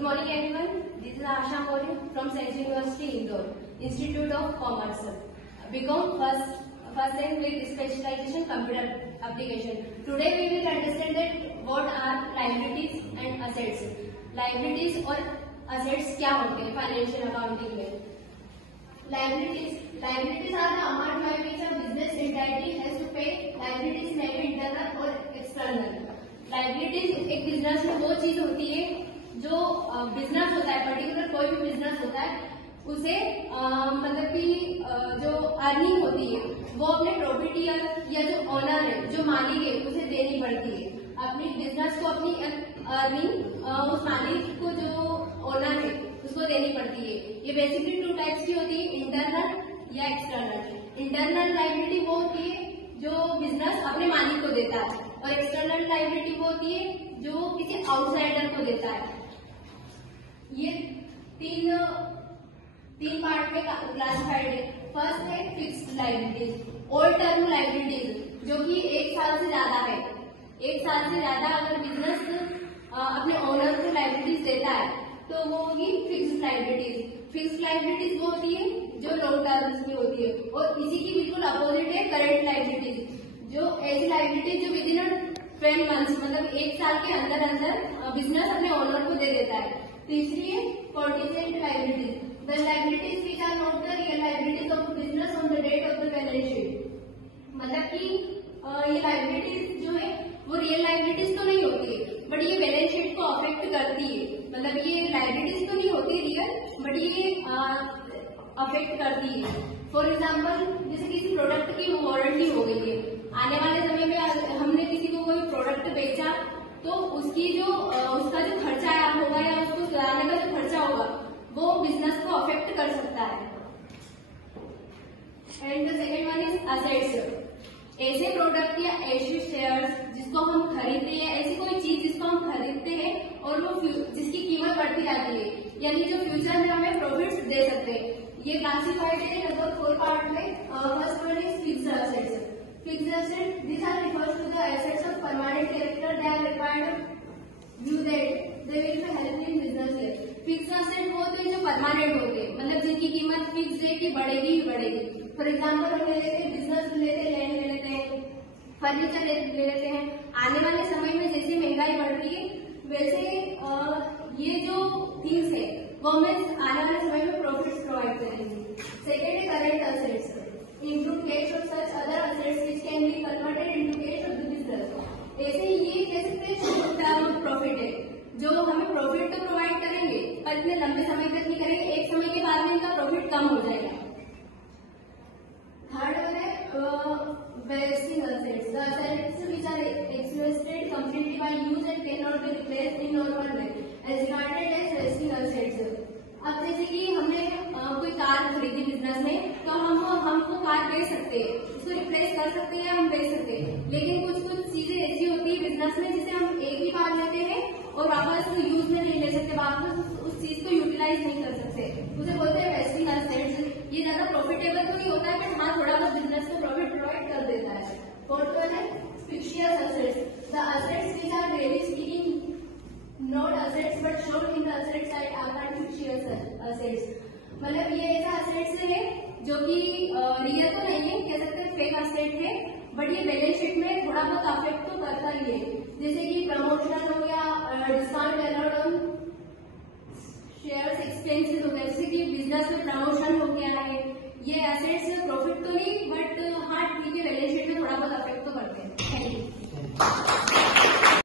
Good morning everyone. This is Asha Mori from Central University Indore, Institute of Commerce. BCom first and with specialization computer application. Today we will understand that what are liabilities and assets. Liabilities और assets क्या होते हैं financial accounting में. Liabilities are the amount by which a business entity has to pay. Liabilities may be internal or external. Liabilities एक business में वो चीज होती है जो बिजनेस होता है, पर्टिकुलर कोई भी बिजनेस होता है उसे मतलब कि जो अर्निंग होती है वो अपने प्रॉपर्टियर या जो ओनर है, जो मालिक है, उसे देनी पड़ती है. अपनी बिजनेस को अपनी अर्निंग उस मालिक को जो ओनर है उसको देनी पड़ती है. ये बेसिकली टू टाइप्स की होती है, इंटरनल या एक्सटर्नल. इंटरनल लायबिलिटी वो होती है जो बिजनेस अपने मालिक को देता है और एक्सटर्नल लायबिलिटी वो होती है जो किसी आउटसाइडर को देता है. ये तीन पार्ट में क्लासिफाइड है. फर्स्ट है fixed liabilities, old term liabilities जो कि एक साल से ज्यादा है. एक साल से ज्यादा अगर बिजनेस अपने ओनर को लायबिलिटीज देता है तो वो होगी फिक्स्ड लायबिलिटीज. फिक्स्ड लायबिलिटीज वो होती है जो लॉन्ग टर्म की होती है और इसी की बिल्कुल अपोजिट है करंट लायबिलिटीज, जो ऐसी लायबिलिटीज जो विद इन 12 मंथ्स मतलब एक साल के अंदर बिजनेस अपने ओनर को दे देता है. तीसरी है contingent liabilities, the liabilities which are not the real liabilities of business on the date of the balance sheet. मतलब कि ये लायबिलिटीज जो है वो रियल लायबिलिटीज तो नहीं होती है बट ये बैलेंस शीट को अफेक्ट करती है. मतलब ये लायबिलिटीज तो नहीं होती रियल बट ये अफेक्ट करती है. फॉर एग्जाम्पल जैसे किसी प्रोडक्ट की वारंटी हो गई है, आने वाले समय में हमने किसी को कोई प्रोडक्ट बेचा तो उसकी उसका जो खर्चा होगा या उसको चलाने का जो खर्चा होगा वो बिजनेस को अफेक्ट कर सकता है. And the second one is assets. ऐसे प्रोडक्ट या ऐसे शेयर्स जिसको हम खरीदते हैं, ऐसी कोई चीज जिसको हम खरीदते हैं और वो जिसकी कीमत बढ़ती जाती है, यानी जो फ्यूचर में हमें प्रॉफिट्स दे सकते हैं. ये क्लासिफाइड है लगभग 4 पार्ट में. First one is fixed assets. Fixed assets, these are refers to the assets of permanent character. They are required to use that they will be helpful in business life. Fixed asset वो होते हैं जो permanent होते हैं, मतलब जिनकी कीमत fix है कि बढ़ेगी ही बढ़ेगी. फॉर एग्जाम्पल हम ले लेते हैं बिजनेस ले लेते हैं, लैंड ले लेते हैं, फर्नीचर ले लेते हैं. आने वाले समय में जैसे महंगाई बढ़ रही है वैसे ये जो थिंग्स है वो हमें आने वाले समय में प्रॉफिट्स प्रोवाइड करेंगी. सेकेंड है current assets, include cash or such other assets which can be converted into cash of the business. ऐसे ही ये कह सकते हैं शॉर्ट टर्म प्रॉफिट है जो हमें प्रॉफिट तो प्रोवाइड करेंगे पर इतने लंबे समय तक नहीं करेंगे, एक समय के बाद में इनका प्रॉफिट कम हो जाएगा. थर्ड वन है wasting assets. The assets which are exhausted completely by use and can not be replaced in normal way as regarded as wasting assets. अब जैसे कि हमने कोई कार खरीदी बिजनेस में तो हम वो कार बेच सकते हैं, उसको रिप्लेस कर सकते हैं या हम बेच सकते हैं. लेकिन कुछ चीजें ऐसी होती है बिजनेस में जिसे हम एक ही बार लेते हैं और वापस उसको यूज में नहीं ले सकते, वापस उस चीज को यूटिलाइज नहीं कर सकते. उसे बोलते हैं वेस्टिंग असेट्स. ये ज्यादा प्रॉफिटेबल तो नहीं होता है बट हाँ थोड़ा बहुत बिजनेस को प्रॉफिट प्रोवाइड कर देता है. फोर्थ वन है fictitious assets. The assets which are really speaking not assets but shown in the asset side are called fictitious assets. मतलब ये ऐसा असेट्स है जो कि रियल तो नहीं है, कह सकते हैं फेक असेट है बट ये बैलेंस शीट में थोड़ा बहुत अफेक्ट तो करता ही है. जैसे कि प्रमोशन हो गया, डिस्काउंट एलॉट शेयर्स एक्सपेंसेस हो गया. जैसे कि बिजनेस में प्रमोशन हो गया है, ये असेट्स प्रॉफिट तो नहीं बट हाँ ठीक है बैलेंस